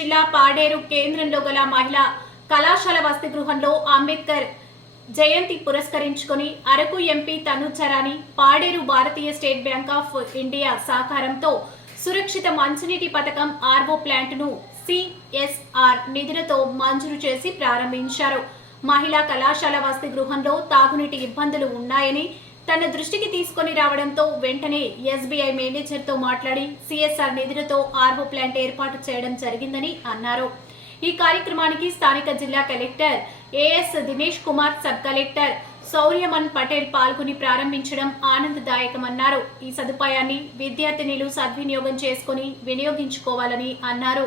జిల్లా పాడేరు కేంద్రంలో గల మహిళా కళాశాల వసతి గృహంలో అంబేద్కర్ జయంతి పురస్కరించుకుని Araku MP తనుచరాని Paderu Bharatiya state bank of India సహకారంతో సురక్షిత మంచినీటి పథకం ఆర్వో ప్లాంట్ను సిఎస్ఆర్ నిధులతో మంజూరు చేసి ప్రారంభించారు. మహిళా కళాశాల వసతి గృహంలో తాగునీటి ఇబ్బందులు ఉన్నాయని తన దృష్టికి తీసుకొని రావడంతో వెంటనే ఎస్బీఐ మేనేజర్తో మాట్లాడి సిఎస్ఆర్ నిధులతో ఆర్వో ప్లాంట్ ఏర్పాటు చేయడం జరిగిందని అన్నారు. ఈ కార్యక్రమానికి స్థానిక జిల్లా collector AS Dinesh Kumar sub collector Shauryaman Patel పాల్గొని ప్రారంభించడం ఆనందదాయకమన్నారు. ఈ సదుపాయాన్ని విద్యార్థినిలు సద్వినియోగం చేసుకుని వినియోగించుకోవాలని అన్నారు.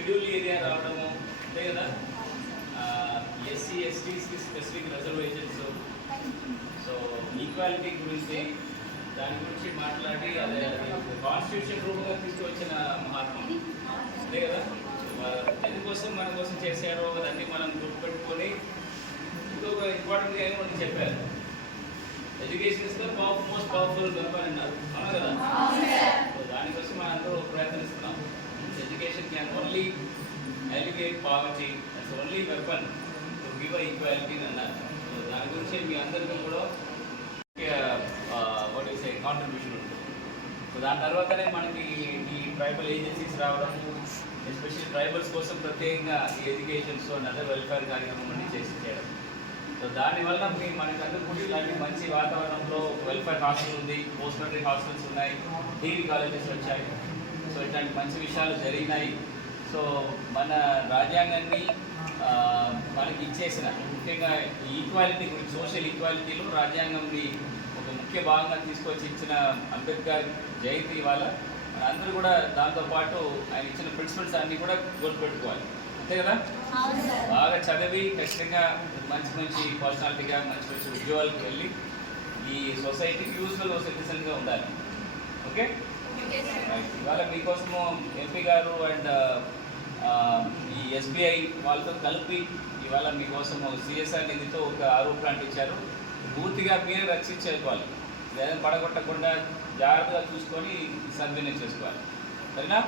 షెడ్యూల్ ఏరియా రావడము అంతే కదా? ఎస్సీ ఎస్టీస్కి స్పెసిఫిక్ రిజర్వేషన్స్ సో ఈక్వాలిటీ గురించి దాని గురించి మాట్లాడి అదే కాన్స్టిట్యూషన్ రూపంగా తీసుకువచ్చిన మహాత్మ. అంతే కదా? ఎందుకోసం మన కోసం చేశారో అదన్నీ మనం గుర్తుపెట్టుకొని ఇంకొక ఇంపార్టెంట్గా ఏమో మనకి చెప్పారు. ఎడ్యుకేషన్ ఇస్తే పవర్ మోస్ట్ పవర్ఫుల్ వెపన్ అన్నారు అవునా కదా సో దానికోసం మనం అందరూ ప్రయత్నిస్తున్నాం education can only elevate poverty that's only weapon to give equality అన్నారు సో దాని గురించి మీ అందరికీ కూడా వాట్ ఈస్ ఏ కాంట్రిబ్యూషన్ ఉంటుంది. సో దాని తర్వాతనే మనకి ఈ ట్రైబల్ ఏజెన్సీస్ రావడం ఎస్పెషల్లీ ట్రైబల్స్ కోసం ప్రత్యేకంగా ఈ ఎడ్యుకేషన్స్ అండ్ అదర్ వెల్ఫేర్ కార్యక్రమం అన్ని చేసి చేయడం. సో దానివల్ల మీ మనకి అందరూ కూడా ఇలాంటి మంచి వాతావరణంలో వెల్ఫేర్ హాస్టల్ ఉంది పోస్ట్ మెట్రిక్ హాస్టల్స్ ఉన్నాయి డిగ్రీ కాలేజెస్ వచ్చాయి. సో ఇట్లాంటి మంచి విషయాలు జరిగినాయి. సో మన రాజ్యాంగాన్ని మనకి ఇచ్చేసిన ముఖ్యంగా ఈక్వాలిటీ గురించి సోషల్ ఈక్వాలిటీలో రాజ్యాంగంని ఒక ముఖ్య భాగంగా తీసుకొచ్చి ఇచ్చిన అంబేద్కర్ జయంతి ఇవాళ అందరూ కూడా దాంతోపాటు ఆయన ఇచ్చిన ప్రిన్సిపల్స్ అన్నీ కూడా గుర్తుపెట్టుకోవాలి అంతే కదా? బాగా చదివి ఖచ్చితంగా మంచి మంచి పర్సనాలిటీగా మంచి మంచి ఉద్యోగాలకు వెళ్ళి ఈ సొసైటీకి యూస్ఫుల్ సిటిజన్గా ఉండాలి. ఓకే. ఇవాళ మీకోసము ఎంపీ గారు అండ్ ఈ ఎస్బీఐ వాళ్ళతో కలిపి ఇవాళ మీకోసము సిఎస్ఆర్ నిధితో ఒక ఆరో ప్లాంట్ ఇచ్చారు పూర్తిగా మీరే రక్షించుకోవాలి ఏదైనా పడగొట్టకుండా జాగ్రత్తగా చూసుకొని సద్వినియోగం చేసుకోవాలి. సరేనా?